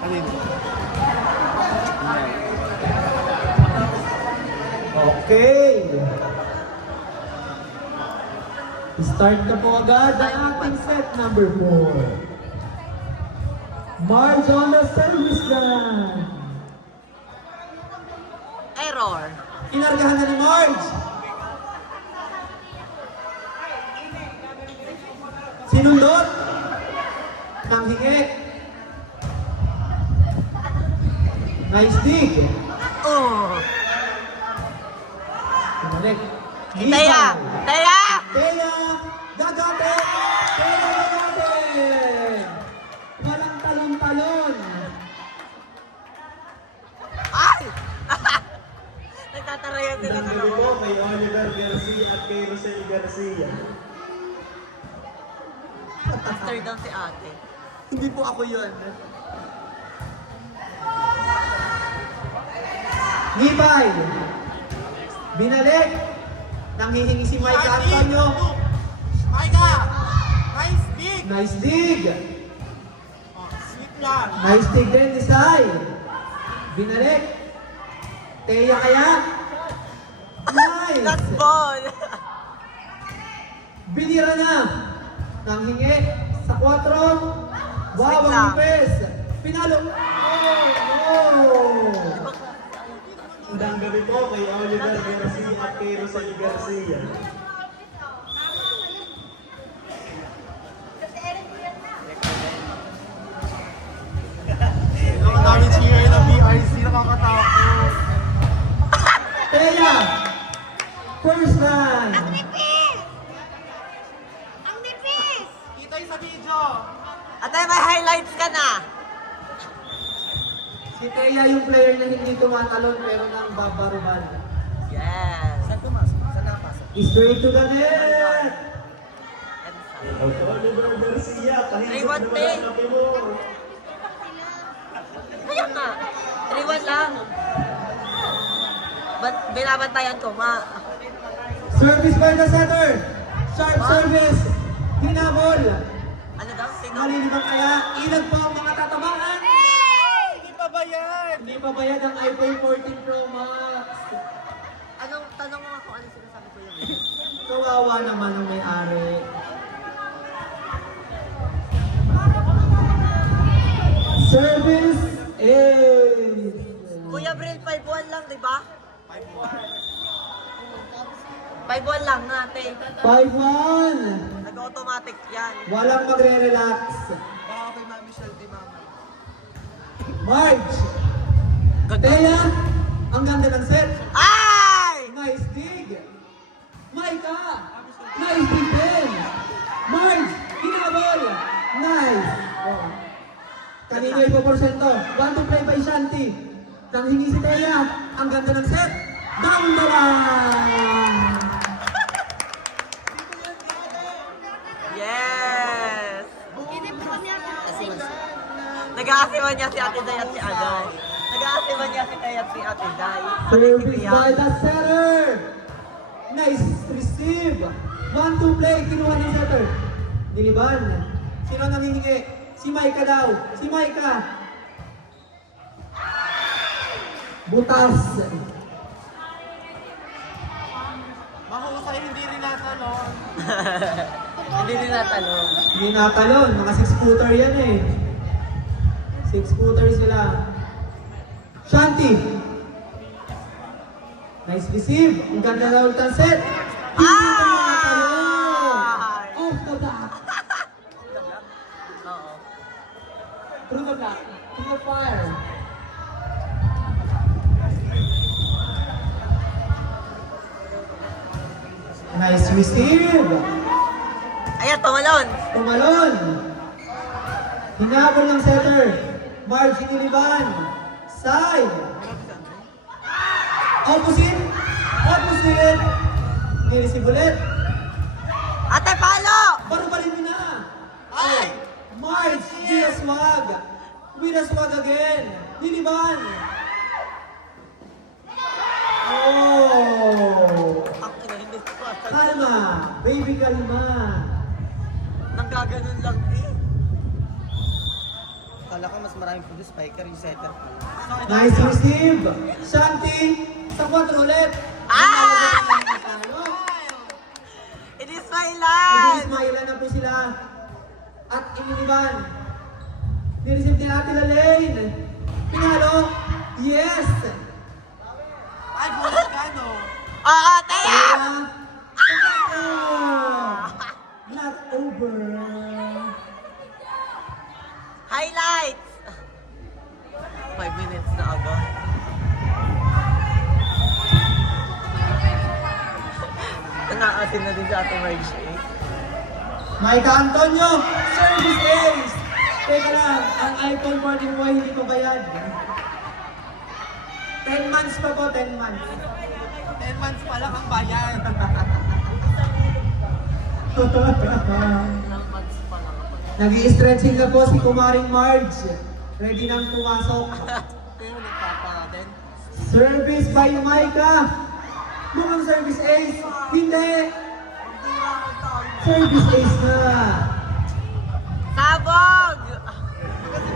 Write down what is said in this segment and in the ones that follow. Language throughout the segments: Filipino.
Alin? Okay. Start na po agad ang ating set number 4. Marge on the service line. Error. Inargahan na ni Marge. Sinundot. Nang hingi. Nice dig. Oh. Bumalik. Teya! Teya! Teya! Gagate! Teya gagate! Walang talon-talon. Ay! Nagtatarayan nila Ang na gabi po kay Oliver Garcia at kay Rosel Garcia. After down si ate. Hindi po ako yun. Nibay! Binalik! Nanghihingi si Mike Antonio. Maika! Nice dig! Nice dig! Oh, sweet lang. Nice dig din, Desai. Binalik. Teya kaya? Nice! That's ball! Binira na. Nanghingi sa 4. Wow, Sweet ang lang. lupes. Pinalo. Oh! Ang gabi po kay Oliver Garcia at kay Rosel Garcia. Ang dami cheer ng BRC, nakakatakot. Teya! First line. Ang nipis! Ang nipis! Kita yung sa video. Ate, may highlights ka na! Si Teya yung player na hindi tumatalon pero nang babaruban. Yes! Saan tumasok? Saan nakapasok? Straight to the net! At Oliver Garcia, kahit 3-1 na pay. wala kape mo. Kaya nga! 3-1 lang! Ba't binabantayan ko, ma? Service by the center! Sharp service! Hinabol! Ano daw? Sino? Malilibang kaya? Ilan po ang mga tatamaan? Hindi pa ba yan? Hindi pa bayad ang iPhone 14 Pro Max. Anong tanong mo nga kung ano sinasabi ko yun? Kawawa naman ang may-ari. Service is... Kuya Bril, 5-1 lang, di ba? 5-1 lang natin. 5-1. Nag-automatic yan. Walang magre-relax. Baka kay Mami Michelle, di mama. Marge! Teya! Ang ganda ng set. Ay! Nice dig! Maika! Nice dig din! Marge! Hinabol! Nice! Oh. Kanino yung porsyento? 1 to play by Shanti. Nang hingi si Teya. Ang ganda ng set. Down the line! Yes! Nag-aasiman niya si Ate Day at si Aday. Nag-aasiman niya si Tay at si Ate Day. Service by the setter! Nice receive! 1-2 play, kinuha ng setter. Diliban. Sino ang nangihingi? Si Maika daw. Si Maika. Butas. Mahusay, hindi rin natalon. Hindi rin natanong. Hindi natalon. Mga 6-footer yan eh. 6-footer sila. Shanti. Nice receive. Ang ganda na ulit ang set. Hindi ka nakatalon. Off the block. Oo. Through the block. Through the fire. Nice receive. Ayan, tumalon. Tumalon. Hinabol ng setter. Marge Niliban. Side. Opposite. Opposite. Nireceive ulit. Ate, palo! Barubalin mo na. Ay! Marge Diaz-Wag. With a swag again. Niliban. Oh! Ang ina, hindi ko matanong. Kalma. Baby, kalma. Nanggaganon lang eh. malaki, mas maraming po spiker yung setter. Nice receive. Shanti, sa 4 ulit. Ah! Pinalo. It is my land! Nag-ismailan na po sila. At ininiban. Nireceive din natin la lane. Pinalo. Yes. Ay, bulat ka, no? Oo, Teya! Not over. Highlights! 5 minutes na agad. Nakaasin na din sa ating Marge eh. Micah Antonio, service ace. Teka lang, ang iPhone 14 mo ay hindi pa bayad. 10 months pa po, 10 months. 10 months pa lang ang bayan. Nag-i-stretching na po si Kumaring Marge. Ready nang pumasok. Pero nagpapa-10. Service by Micah. Mukhang service ace. Hindi. Service ace na. Sabog!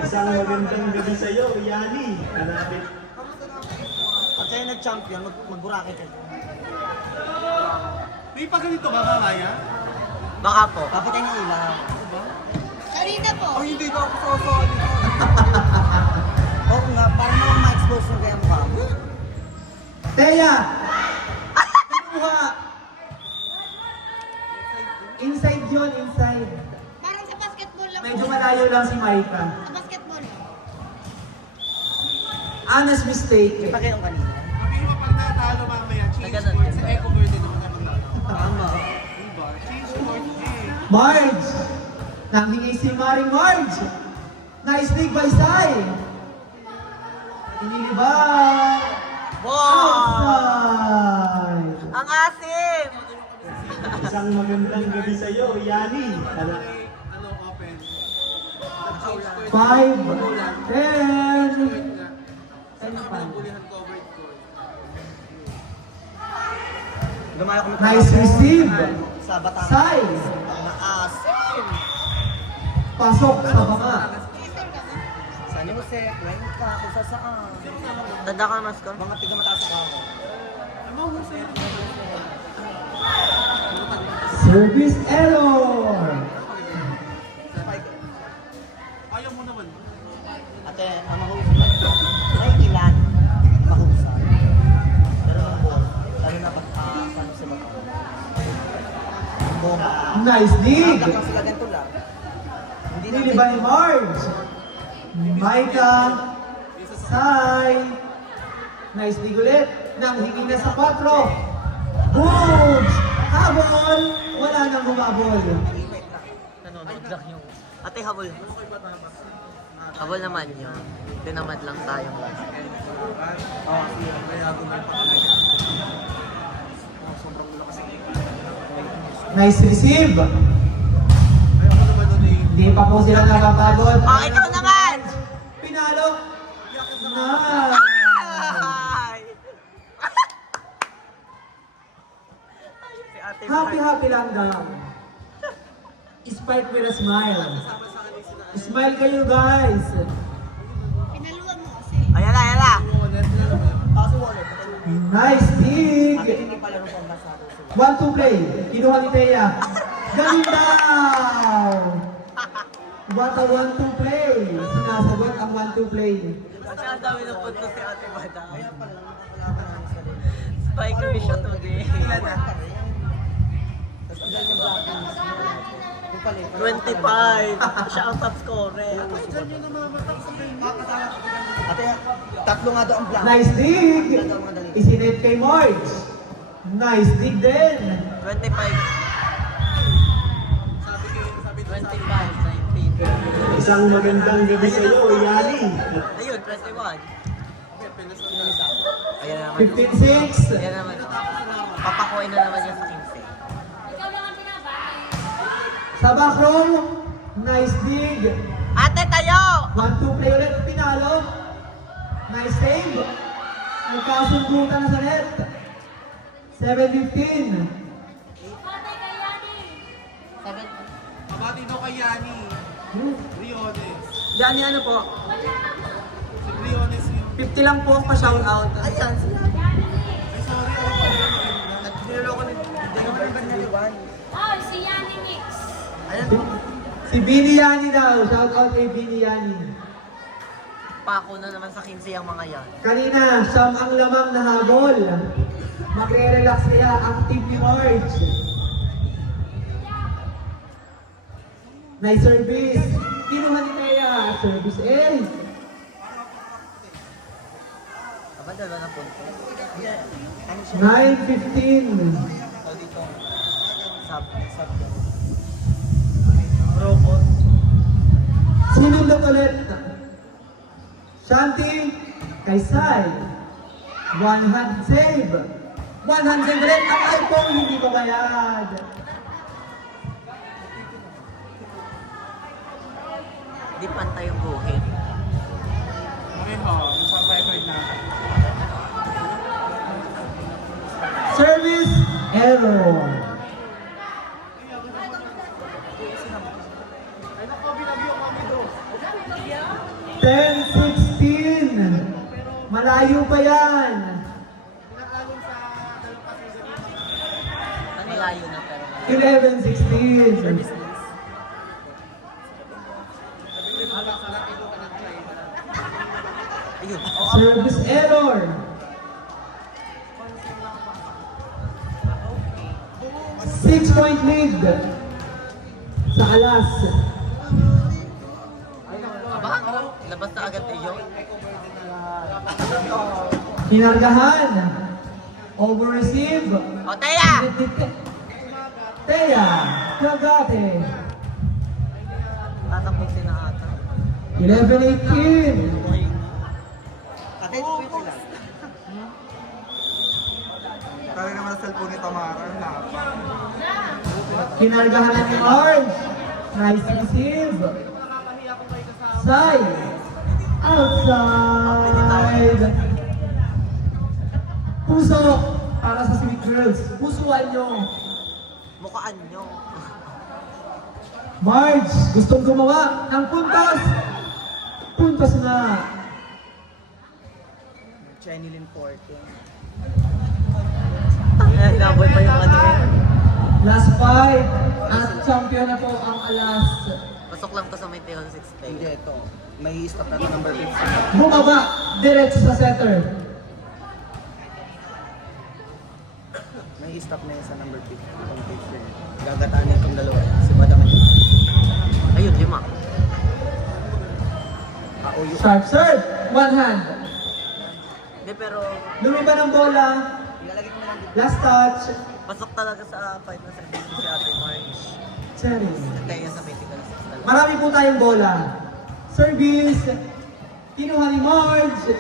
Isang magandang gabi sa iyo, Yani. Hanapin. Pag kayo nag-champion, mag-burake kayo. May pa ganito ba, mamaya? Baka po. Papatay ng ilaw. Kanina po. Oh, hindi na ako sasali. Oo nga, para naman ma-expose yung kaya mukha mo. Teya. Kuha. Inside yun, inside. Parang sa basketball lang. Medyo malayo lang si Micah. Sa basketball. Honest mistake. Pa kayong kanina. Sabi mo, pag natalo mamaya, change Naganon. court. Sa Eco Verde naman ako natalo. Tama. Diba? Change court eh. Marge. Nanghingi si Maring Marge. Nice dig by Sai. Iniliba. Wow! Outside. Ang asim! Isang magandang gabi sa iyo, Yani. Ano, open. Nag-change court. 5, 10. Sa mga bulihan covered court. Lumayo kami. Nice receive. Sa Batangas. Sai. Ang asim! Pasok sa banga. Saan mo si Cuenca? Kung sa saan? Tanda ka mas ko? Mga tiga mataas ako. Ano mo sa'yo? Service error. Ayaw mo naman. Ate, ang mahusay. May ilan mahusay. Pero ang buong, lalo na pag paano sa baka. Ang buong. Nice dig. Hanggang lang sila ganito lang. Hindi Nili by Marge. Micah. Sai. Nice dig ulit. Nang hingi na sa 4. Boom! Habol! Wala nang humabol. Nanonood lang yung... Ate, habol. Habol naman yun. Tinamad lang tayong last. Oo, kaya gumay pa talaga. Sobrang lakas ang Nice receive. Ayaw ko naman nun eh. Hindi pa po sila nakapagod. Oh, ikaw naman! Pinalo. Nice. Ay! Si ate Happy lang daw. Spike with a smile. Smile kayo guys. Pinaluan mo kasi. Ayan na, ayan na! Wallet na naman. Kasi wallet. Nice dig. Ate, hindi pala nung pambasado sila. 1-2 play. Kinuha ni Thea. Galing daw. What a 1-2 play. Sinasagot ang 1-2 play. Kasi ang dami ng punto si ate Bada. Kaya pala, spiker shot mo din. Ilan na? Tapos ang ganyan black ones. 25! Siya ang top scorer. Diyan yun namamatak sa kayo. Ate, tatlo nga daw ang black. Nice dig. Isinet kay Marge. Nice dig din. 25. Sabi 25, 19. Isang magandang gabi sa iyo, Yani. Ayun, 21. Ayan na naman. 15-6. Ayan na naman. Papakuin na naman niya sa 15. Sa back row. Nice dig. Ate, tayo! 1-2 play ulit. Pinalo. Nice save. Nagkasundutan na sa net. 7-15. Mabati daw kay Yani. Hmm. Riones. Yani ano po? Briones yun. 50 lang po ang pa-shoutout. Ayan, sila. Ay, sorry, ako pa yun. Niloloko ni Iwan. Oh, si Yani Mix. Ayan, Si Bini Yani daw. Shoutout kay Bini Yani. pako na naman sa 15 ang mga yan. Kanina, siyam ang lamang na habol. Magre-relax kaya ang team ni Marge. Nice service. Kinuha ni Thea. Service A. Aba, dalawa na punto. Ano siya? 9:15. O dito. Sub. Robot. Sinundot ulit. Shanti kay Sai. One hand save. One hand save ulit. Ang iPhone hindi babayad. Di pantay yung buhit. Okay ho, isang record na. Service error. Ay, naku, binagyo kami doon. 10-16. Malayo pa yan. Pinakalan sa dalawang kasi Ang malayo na pero. 11-16. Ayun. Service error. 6-point lead sa Alas. Aba, labas na agad tayo. Kinargahan. Over-receive. O, Teya! Thea. Kagate. Tatapusin na ata. 11-18. Ate, pwede lang. Talaga naman sa cellphone ni Tamara. Kinargahan ni Marge. Nice receive. Sai. Outside. Puso para sa Sweet Girls. Pusuan nyo. Mukhaan nyo. Marge, gustong gumawa ng puntos. Puntos na. Chenilyn Forte. Ay, naboy pa yung ano eh. Last five. At champion na po ang Alas. Pasok lang ko sa may tail 6 pay. Hindi, ito. May stop na ito number 15. Bumaba. Diretso sa center. May stop na yun sa number 15. Gagatanin itong dalawa. Si Madam Ayun, 5. Pauyo. Sharp serve. One hand. Hindi, pero Lumiba ng bola. ilalagay ko na lang dito. Last touch. Pasok talaga sa 5 na service si Ate Marge. Cherry. Kaya sa may tail 6 talaga. Marami po tayong bola. Service. Kinuha ni Marge.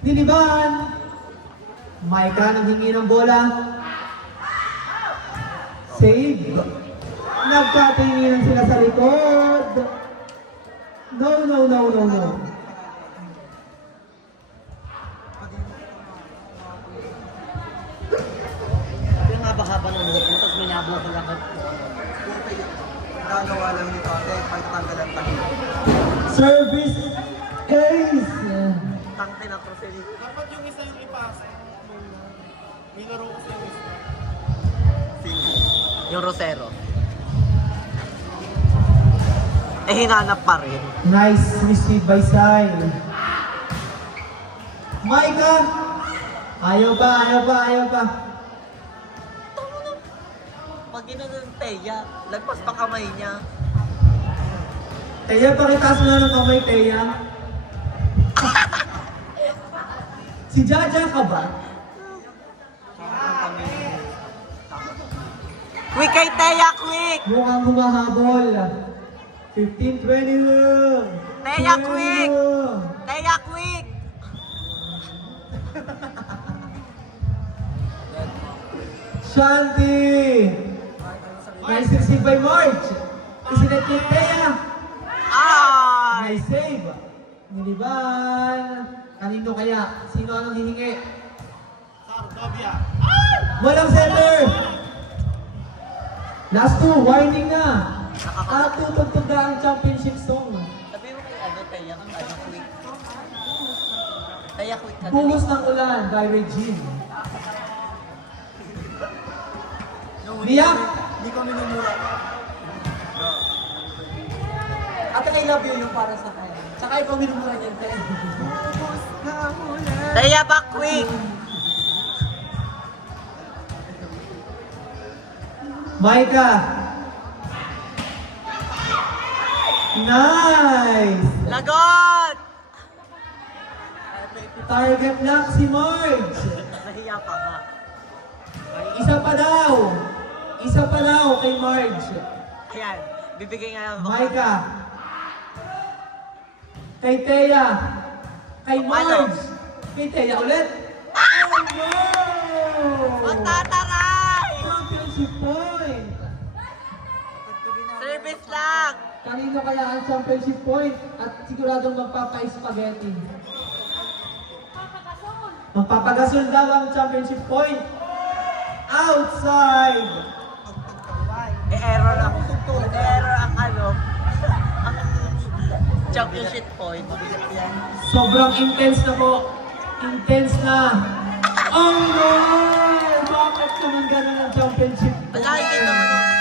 Diniban. Maika naghingi ng bola. Save. Nagkatingin sila sa likod. No. Yung haba-haba ng buhok mo, tapos may nabukol ako. Nagawa lang nito ate. Pagtatanggal ang tabi. Service ace. Tangte na profil. Dapat yung isa yung ipasa. May laro kasi yung isa. Yung Rosero. Eh, hinanap pa rin. Nice receive by Sai. Maika. Ayaw pa. Pag ginanon ng Teya, lagpas pa kamay niya. Teya, pakitaas mo na ng kamay, Teya. Si Jaja ka ba? Quick kay Teya, quick! Mukhang humahabol. 15-20 lang. Teya, 20 quick! lang. Teya, quick! Shanti. Nice receive by Marge. Isinet ni Teya. Ah! Nice save. Niliban. Kanino kaya? Sino ang hihingi? Sardobia. Walang center. Last two, warning na. At tutugtog na ang championship song. Sabi mo kay Kaya, ano, quick. Kaya quick ka. Buhos ng ulan by Regine. Biyak! Hindi ko minumura. At I love you yung para sa kanya. Tsaka ikaw minumura niyan, te. Kaya back quick. Maika! Nice! Lagot! Target lock si Marge! Nahiya pa nga. Isa pa daw! Isa pa daw kay Marge. Ayan, bibigay nga naman. Maika! Kay Thea! Kay Marge! Kay Thea ulit! Oh no! Magtataray! Championship point! Service lang! Kanino kaya ang championship point? At siguradong magpapa-spaghetti. Magpapagasol daw ang championship point. Outside! Error ang ano. Ang championship point. Sobrang intense na po. Intense na. Oh no! Bakit naman ganun ang championship? Wala, hindi naman ako.